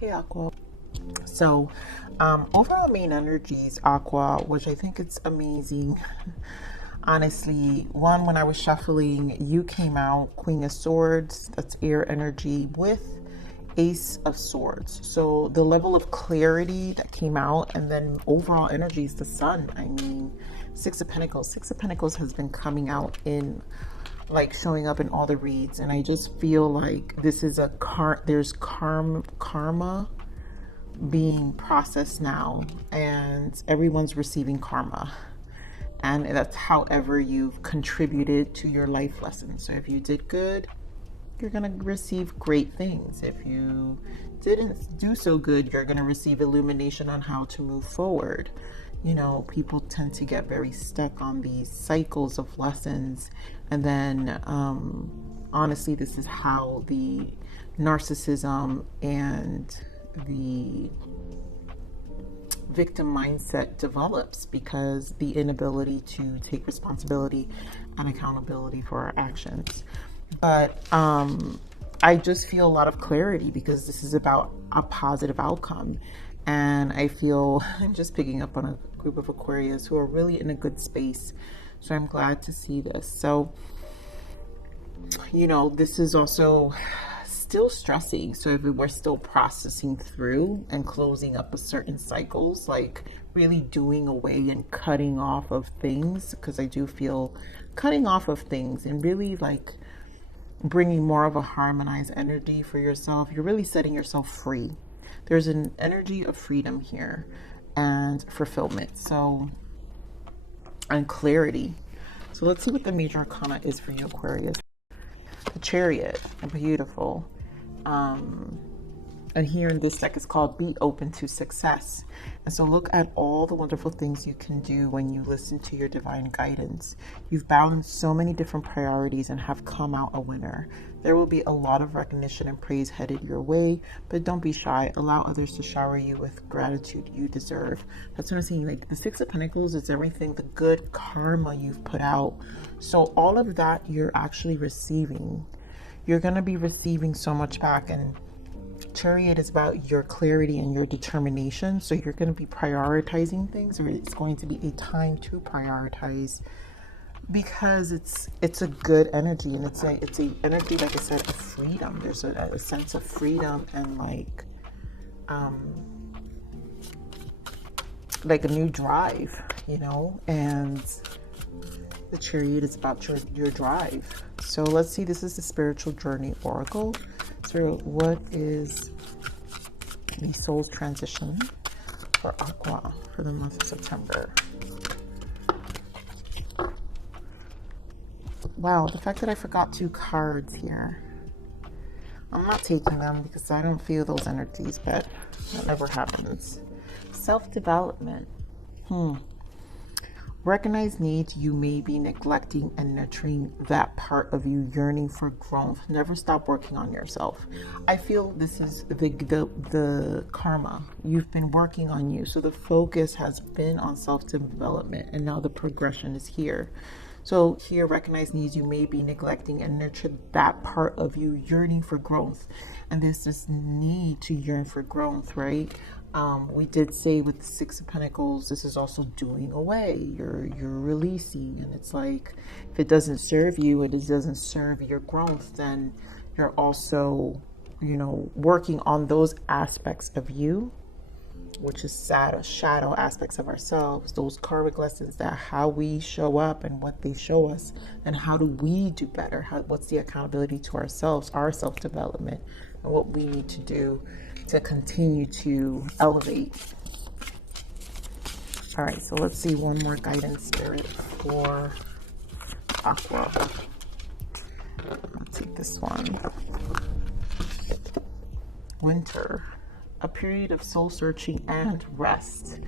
Hey, Aqua. So, overall main energies, Aqua, which I think it's amazing. Honestly, one, when I was shuffling, you came out Queen of Swords, that's air energy, with Ace of Swords. So the level of clarity that came out, and then overall energy is the Sun. I mean, Six of Pentacles. Six of Pentacles has been coming out in, like, showing up in all the reads, and I just feel like this is there's karma being processed now, and everyone's receiving karma, and that's however you've contributed to your life lesson. So if you did good, you're going to receive great things. If you didn't do so good, you're going to receive illumination on how to move forward. You know, people tend to get very stuck on these cycles of lessons, and then honestly, this is how the narcissism and the victim mindset develops, because the inability to take responsibility and accountability for our actions. But I just feel a lot of clarity because this is about a positive outcome. And I feel I'm just picking up on a group of Aquarius who are really in a good space. So I'm glad to see this. So, you know, this is also still stressing. So if we're still processing through and closing up a certain cycles, like really doing away and cutting off of things, because I do feel cutting off of things and really like bringing more of a harmonized energy for yourself, you're really setting yourself free. There's an energy of freedom here and fulfillment. So, and clarity. So let's see what the major arcana is for you, Aquarius. The Chariot, beautiful. And here in this deck is called Be Open to Success. And so look at all the wonderful things you can do when you listen to your divine guidance. You've balanced so many different priorities and have come out a winner. There will be a lot of recognition and praise headed your way, but don't be shy. Allow others to shower you with gratitude you deserve. That's what I'm saying. Like the Six of Pentacles is everything, the good karma you've put out. So all of that you're actually receiving. You're going to be receiving so much back. And Chariot is about your clarity and your determination. So you're going to be prioritizing things, or it's going to be a time to prioritize, because it's a good energy, and it's a energy, like I said, of freedom. There's a sense of freedom and like a new drive, you know. And the Chariot is about your drive. So let's see, this is the Spiritual Journey Oracle. So what is the soul's transition for Aqua for the month of September? Wow, the fact that I forgot 2 cards here. I'm not taking them because I don't feel those energies, but that never happens. Self-development. Recognize needs you may be neglecting and nurturing that part of you yearning for growth. Never stop working on yourself. I feel this is the karma. You've been working on you. So the focus has been on self-development, and now the progression is here. So here, recognize needs you may be neglecting and nurture that part of you yearning for growth. And there's this need to yearn for growth, right? We did say with the Six of Pentacles, this is also doing away. You're releasing, and it's like, if it doesn't serve you, it doesn't serve your growth, then you're also, you know, working on those aspects of you, which is shadow aspects of ourselves, those karmic lessons, that how we show up and what they show us, and how do we do better, what's the accountability to ourselves, our self-development, and what we need to do to continue to elevate. All right, so let's see one more guidance, Spirit, for Aqua. Let's take this one. Winter, a period of soul searching and rest.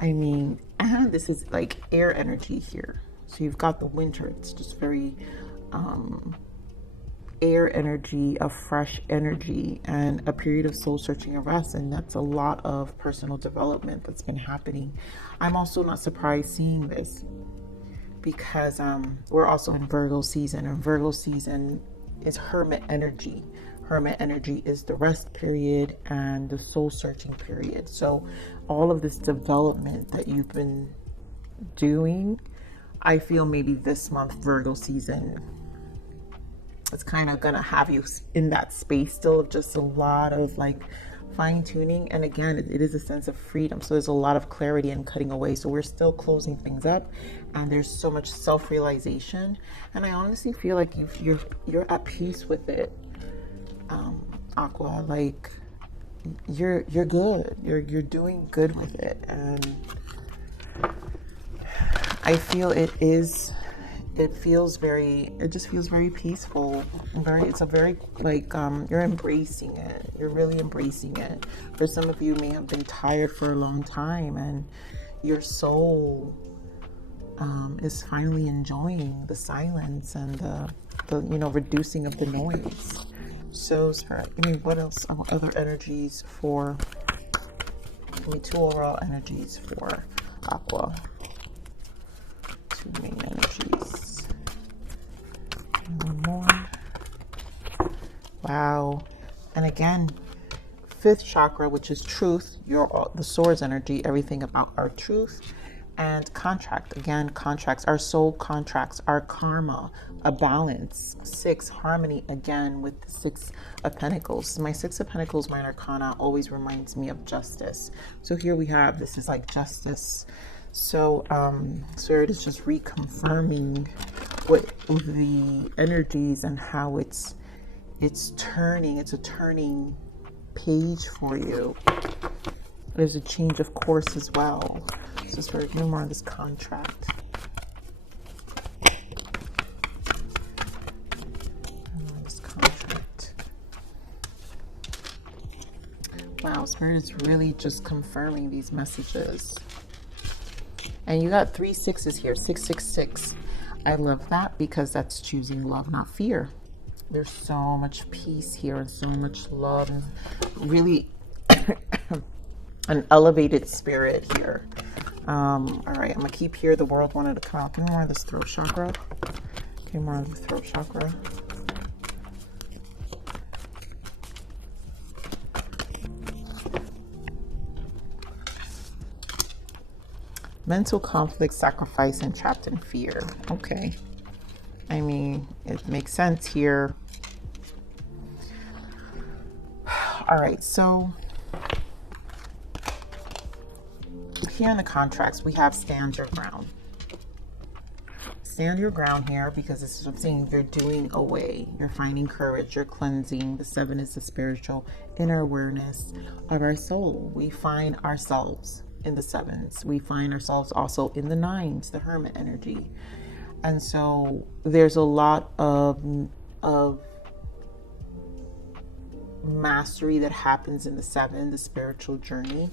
I mean, and this is like air energy here. So you've got the winter. It's just very air energy, a fresh energy, and a period of soul searching and rest. And that's a lot of personal development that's been happening. I'm also not surprised seeing this, because we're also in Virgo season, and Virgo season is hermit energy, Hermit energy is the rest period and the soul searching period. So all of this development that you've been doing, I feel maybe this month, Virgo season, it's kind of gonna have you in that space still of just a lot of like fine tuning. And again, it is a sense of freedom. So there's a lot of clarity and cutting away. So we're still closing things up, and there's so much self-realization. And I honestly feel like you're at peace with it, Aqua. Like you're good. You're doing good with it, and I feel it just feels very peaceful. It's a very like, you're embracing it. You're really embracing it. For some of you may have been tired for a long time, and your soul is finally enjoying the silence and the reducing of the noise. So, what else? Other energies for, give me 2 overall energies for Aqua. 2 main energies. And 1 more. Wow. And again, 5th chakra, which is truth, the source energy, everything about our truth. And contract, again, contracts, our soul contracts, our karma, a balance. 6, harmony, again, with the 6 of Pentacles. My 6 of Pentacles, minor arcana, always reminds me of justice. So here we have, this is like justice. So Spirit is just reconfirming what the energies and how it's turning. It's a turning page for you. There's a change of course as well. So Spirit, no more of this contract. Wow, Spirit is really just confirming these messages. And you got 3 6s here, 666. I love that because that's choosing love, not fear. There's so much peace here and so much love and really an elevated spirit here. All right, I'm gonna keep here. The world wanted to come out. Give me more of this throat chakra. Give me more of the throat chakra. Mental conflict, sacrifice, and trapped in fear. Okay. I mean, it makes sense here. All right, so here in the contracts, we have stand your ground. Stand your ground here because this is what I'm saying. You're doing away. You're finding courage. You're cleansing. The 7 is the spiritual inner awareness of our soul. We find ourselves in the 7s. We find ourselves also in the 9s, the hermit energy. And so there's a lot of mastery that happens in the 7, the spiritual journey.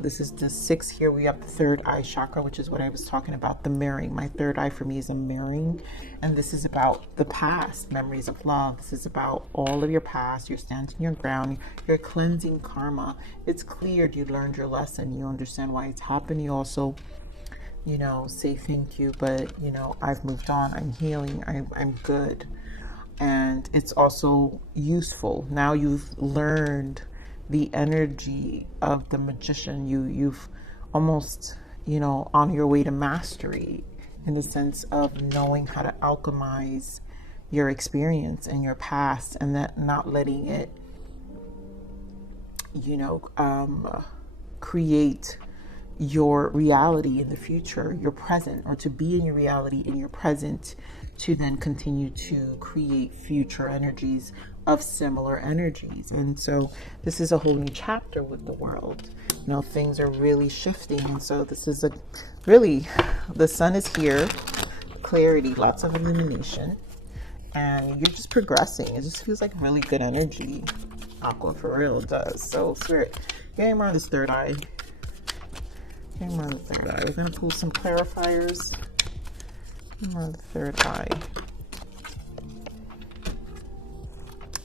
This is the 6 here. We have the 3rd eye chakra, which is what I was talking about, the mirroring. My 3rd eye for me is a mirroring. And this is about the past, memories of love. This is about all of your past. You're standing your ground. You're cleansing karma. It's cleared. You learned your lesson. You understand why it's happened. You also, say thank you. But, I've moved on. I'm healing. I'm good. And it's also useful. Now you've learned the energy of the magician. You've almost, on your way to mastery in the sense of knowing how to alchemize your experience and your past, and that not letting it, create your reality in the future, your present, or to be in your reality in your present, to then continue to create future energies of similar energies. And so this is a whole new chapter with the world. Things are really shifting. And so this is the sun is here, clarity, lots of illumination, and you're just progressing. It just feels like really good energy, Aqua, for real. It does. So Spirit, getting more on this 3rd eye. Getting more on the 3rd eye. We're going to pull some clarifiers. More on the 3rd eye.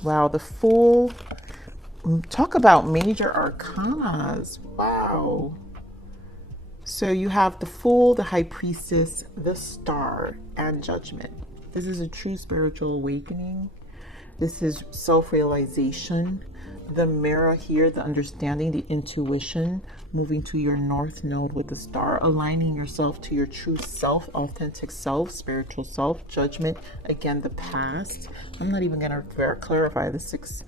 Wow, the Fool. Talk about major arcanas. Wow. So you have the Fool, the High Priestess, the Star, and Judgment. This is a true spiritual awakening. This is self-realization. The mirror here, the understanding, the intuition, moving to your north node with the star, aligning yourself to your true self, authentic self, spiritual self, judgment, again, the past. I'm not even going to clarify the Six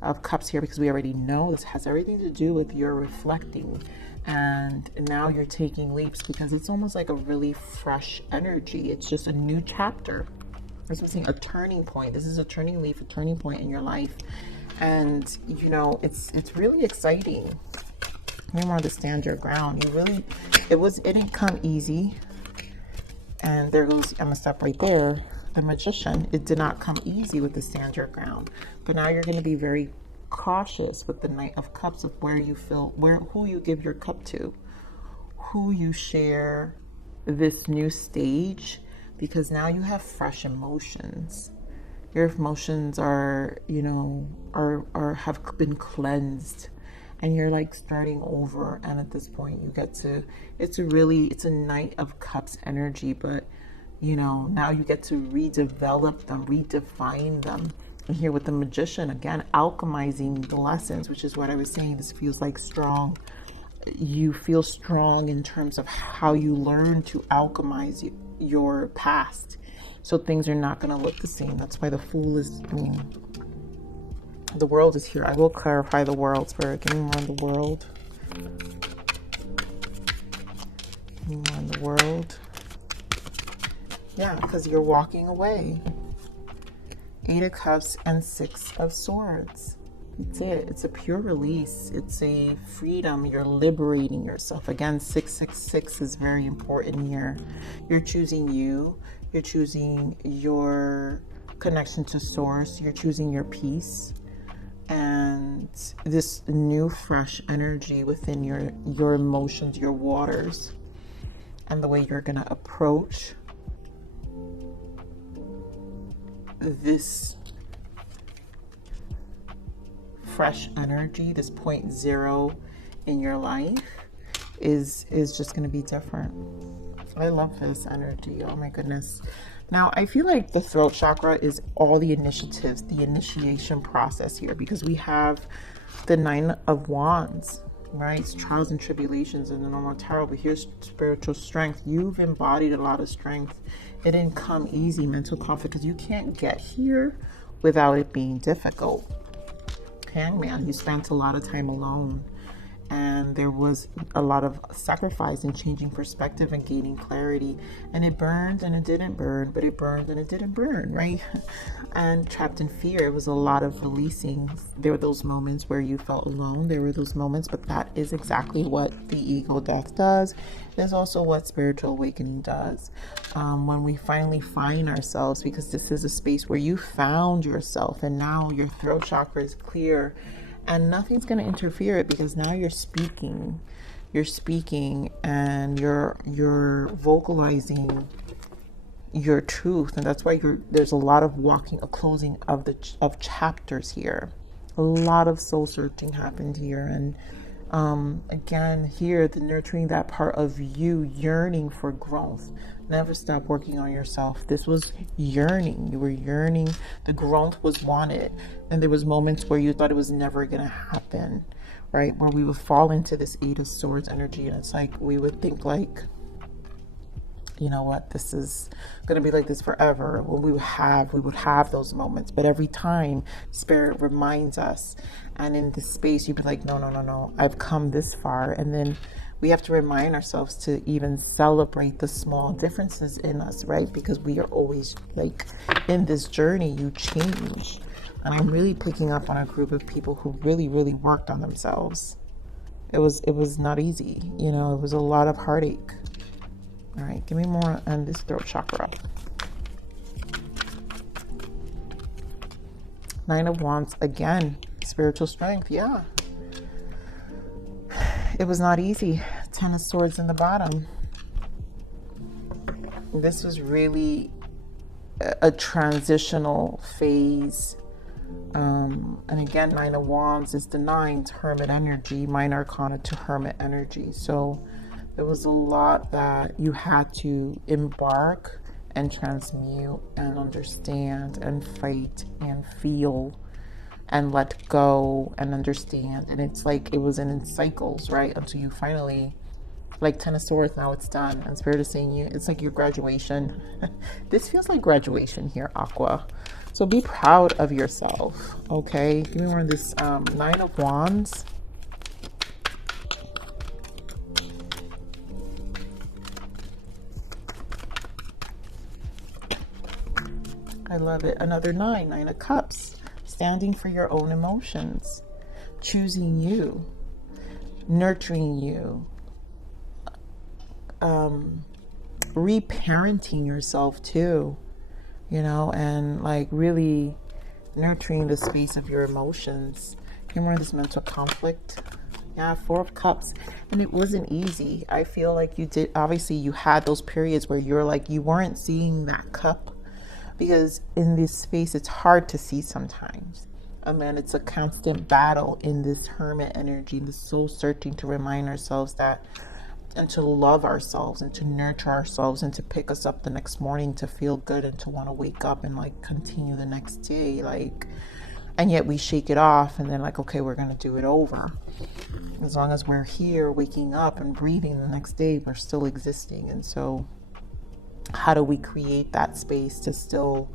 of Cups here because we already know this has everything to do with your reflecting. And now you're taking leaps because it's almost like a really fresh energy. It's just a new chapter. That's what I'm saying, a turning point. This is a turning leaf, a turning point in your life. And you know, it's really exciting. Remember to stand your ground. It didn't come easy. And there goes, I'm gonna stop right there. The Magician, it did not come easy with the stand your ground. But now you're gonna be very cautious with the Knight of Cups of who you give your cup to, who you share this new stage, because now you have fresh emotions. Your emotions are, you know, have been cleansed, and you're like starting over. And at this point you get to, it's a Knight of Cups energy, but you know, now you get to redevelop them, redefine them. And here with the Magician, again, alchemizing the lessons, which is what I was saying. This feels like strong. You feel strong in terms of how you learn to alchemize your past. So things are not going to look the same. That's why the Fool is, the World is here. I will clarify the World, Spirit. Give me more on the World. Give me more on the World. Yeah, because you're walking away. Eight of Cups and Six of Swords. It's it. It's a pure release. It's a freedom. You're liberating yourself. Again, 666 is very important here. You're choosing you. You're choosing your connection to source. You're choosing your peace. And this new fresh energy within your emotions, your waters, and the way you're going to approach this fresh energy, this 0 in your life is just going to be different. I love this energy. Oh my goodness. Now I feel like the throat chakra is all the initiatives, the initiation process here, because we have the Nine of Wands, right? It's trials and tribulations in the normal tarot, but here's spiritual strength. You've embodied a lot of strength. It didn't come easy, mental conflict, because you can't get here without it being difficult. Hangman, you spent a lot of time alone, and there was a lot of sacrifice and changing perspective and gaining clarity, and it burned and it didn't burn, but it burned and it didn't burn, right? And trapped in fear, it was a lot of releasing. There were those moments where you felt alone. There were those moments, but that is exactly what the ego death does. It's also what spiritual awakening does. When we finally find ourselves, because this is a space where you found yourself and now your throat chakra is clear and nothing's going to interfere it, because now you're speaking and you're vocalizing your truth. And that's why there's a lot of a closing of chapters here. A lot of soul searching happened here. And again, here, the nurturing that part of you yearning for growth. Never stop working on yourself. This was yearning. You were yearning. The growth was wanted. And there was moments where you thought it was never going to happen, right? Where we would fall into this Eight of Swords energy. And it's like, we would think like, you know what, this is going to be like this forever. When we would have those moments. But every time, Spirit reminds us. And in this space, you'd be like, no, I've come this far. And then we have to remind ourselves to even celebrate the small differences in us, right? Because we are always like, in this journey, you change. And I'm really picking up on a group of people who really, really worked on themselves. It was not easy. You know, it was a lot of heartache. All right, give me more on this throat chakra. Nine of Wands, again, spiritual strength, yeah. It was not easy. Ten of Swords in the bottom. This was really a transitional phase. And again, Nine of Wands is the ninth, Hermit energy, minor arcana to Hermit energy. So there was a lot that you had to embark and transmute and understand and fight and feel and let go and understand. And it's like it was in cycles, right? Until you finally, like 10 of Swords, now it's done. And Spirit is saying it's like your graduation. This feels like graduation here, Aqua. So be proud of yourself, okay? Give me more of this 9 of Wands. I love it. Another 9 of Cups. Standing for your own emotions. Choosing you. Nurturing you. Reparenting yourself too. You know, and like really nurturing the space of your emotions. Here more of this mental conflict. Yeah, 4 of Cups. And it wasn't easy. I feel like you did, obviously you had those periods where you're like, you weren't seeing that cup. Because in this space, it's hard to see sometimes. And then it's a constant battle in this hermit energy, this soul searching to remind ourselves that, and to love ourselves and to nurture ourselves and to pick us up the next morning to feel good and to want to wake up and like continue the next day. Like, and yet we shake it off and then like, okay, we're going to do it over. As long as we're here, waking up and breathing the next day, we're still existing. And so how do we create that space to still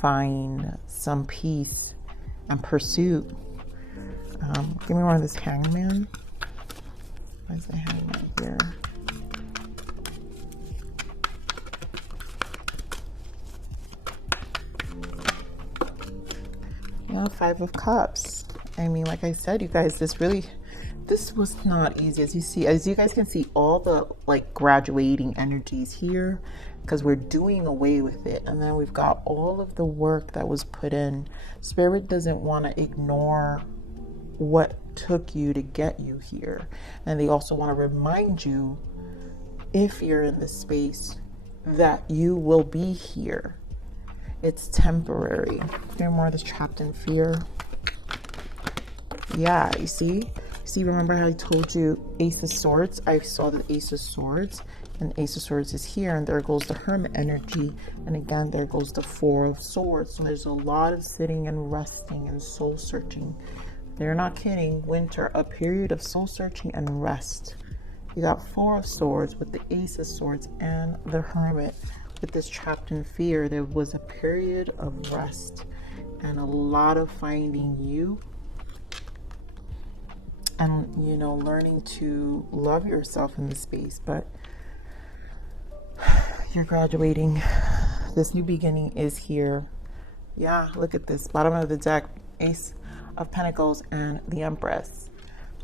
find some peace and pursuit? Give me more of this Hangman. Why is the Hangman here? Yeah, 5 of Cups. I mean, like I said, you guys, this was not easy. As you guys can see, all the like graduating energies here, because we're doing away with it. And then we've got all of the work that was put in. Spirit doesn't want to ignore what took you to get you here. And they also want to remind you, if you're in this space, that you will be here. It's temporary. You're more of this trapped in fear. Yeah, you see, remember how I told you Ace of Swords? I saw the Ace of Swords, and Ace of Swords is here, and there goes the Hermit energy, and again there goes the 4 of Swords. So there's a lot of sitting and resting and soul searching. They're not kidding. Winter, a period of soul searching and rest. You got 4 of Swords with the Ace of Swords and the Hermit with this trapped in fear. There was a period of rest and a lot of finding you. And, you know, learning to love yourself in this space. But you're graduating. This new beginning is here. Yeah, look at this. Bottom of the deck, Ace of Pentacles and the Empress.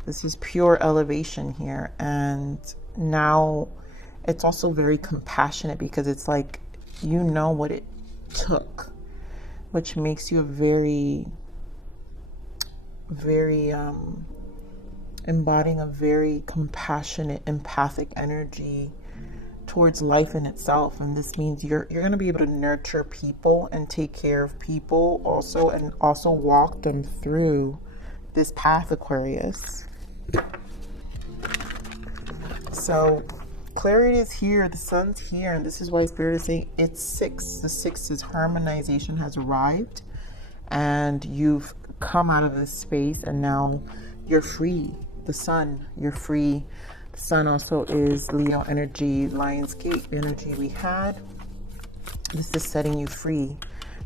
This is pure elevation here. And now it's also very compassionate, because it's like, you know what it took, which makes you a very embodying a very compassionate, empathic energy towards life in itself. And this means you're going to be able to nurture people and take care of people also, and also walk them through this path, Aquarius. So clarity is here, the sun's here, and this is why Spirit is saying it's 6. The 6 is harmonization has arrived, and you've come out of this space, and now you're free. The sun, you're free. The sun also is Leo energy, Lionsgate energy we had. This is setting you free,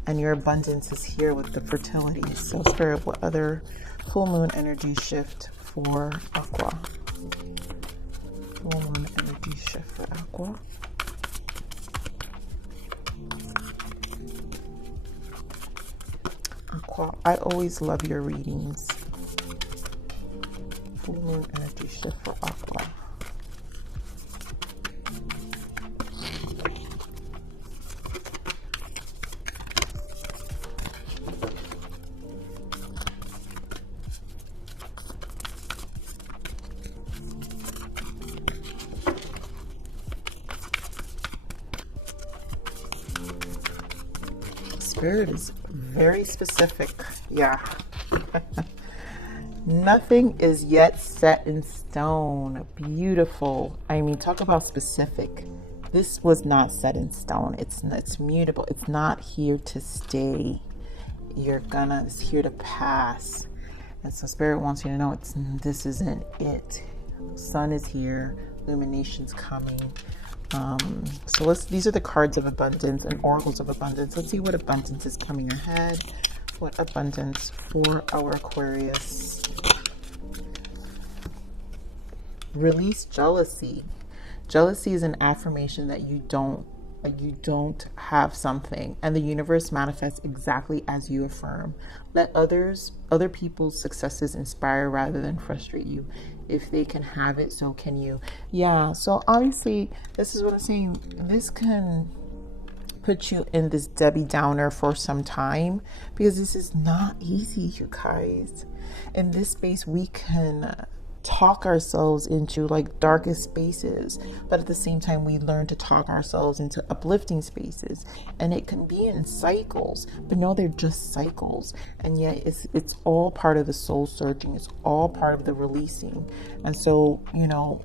and your abundance is here with the fertility. So Spirit, what other full moon energy shift for Aqua? Full moon energy shift for Aqua. Aqua, I always love your readings. Full moon energy shift for Aqua. Spirit is very specific. Yeah. Nothing is yet set in stone. Beautiful. I mean, talk about specific. this was not set in stone. It's mutable. It's not here to stay. It's here to pass. And so Spirit wants you to know this isn't it. Sun is here. Illumination's coming. So these are the cards of abundance and oracles of abundance. Let's see what abundance is coming ahead. What abundance for our Aquarius? Release jealousy. Jealousy is an affirmation that you don't have something, and the universe manifests exactly as you affirm. Let other people's successes inspire rather than frustrate you. If they can have it, so can you. Yeah, so obviously this is what I'm saying. This can put you in this Debbie Downer for some time, because this is not easy, you guys. In this space, we can talk ourselves into like darkest spaces, but at the same time we learn to talk ourselves into uplifting spaces, and it can be in cycles, but no, they're just cycles, and yet it's all part of the soul searching. It's all part of the releasing. And so, you know,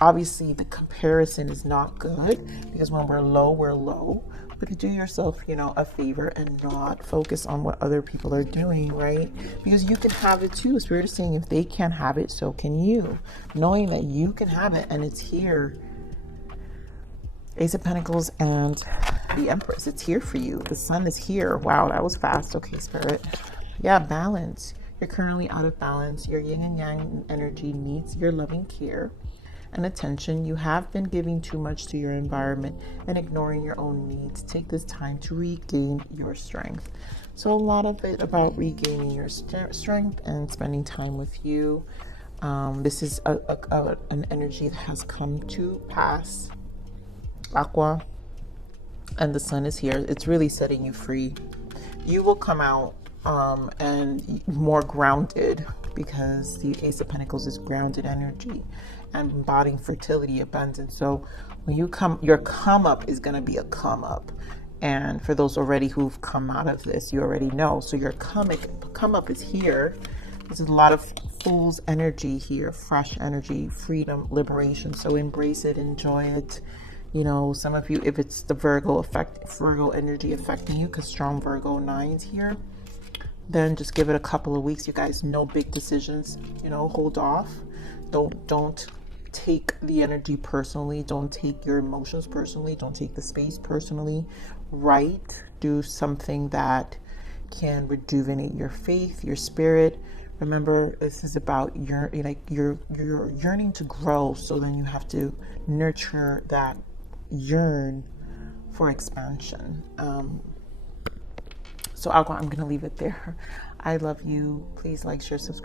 obviously the comparison is not good, because when we're low. But do yourself, you know, a favor and not focus on what other people are doing, right? Because you can have it too. Spirit is saying if they can't have it, so can you. Knowing that you can have it and it's here. Ace of Pentacles and the Empress. It's here for you. The Sun is here. Wow, that was fast. Okay, Spirit. Yeah, balance. You're currently out of balance. Your yin and yang energy needs your loving care and attention. You have been giving too much to your environment and ignoring your own needs. Take this time to regain your strength. So a lot of it about regaining your strength and spending time with you. This is an energy that has come to pass. Aqua, and the Sun is here. It's really setting you free. You will come out and more grounded, because the Ace of Pentacles is grounded energy and embodying fertility, abundance. So when you come, your come up is going to be a come up. And for those already who've come out of this, you already know. So your come up is here. There's a lot of Fool's energy here, fresh energy, freedom, liberation. So embrace it, enjoy it. You know, some of you, if it's the Virgo energy affecting you, because strong Virgo 9's here, then just give it a couple of weeks, you guys. No big decisions, you know, hold off. Don't take the energy personally. Don't take your emotions personally. Don't take the space personally. Write, do something that can rejuvenate your faith, your spirit. Remember, this is about you're yearning to grow, so then you have to nurture that yearn for expansion. So Aqua, I'm going to leave it there. I love you. Please like, share, subscribe.